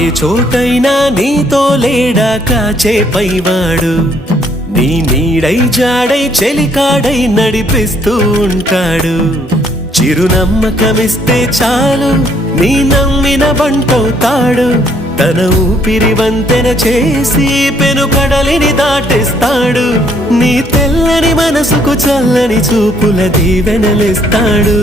ఏ చోటైనా నీతో లేడా కాచే పైవాడు నీ నీడై జాడై చెలికాడై నడిపిస్తూ ఉంటాడు చిరునమ్మకమిస్తే చాలు నీ నమ్మిన బంటవుతాడు తన ఊపిరి వంతెన చేసి పెను కడలిని దాటిస్తాడు నీ తెల్లని మనసుకు చల్లని చూపుల దీవెనలిస్తాడు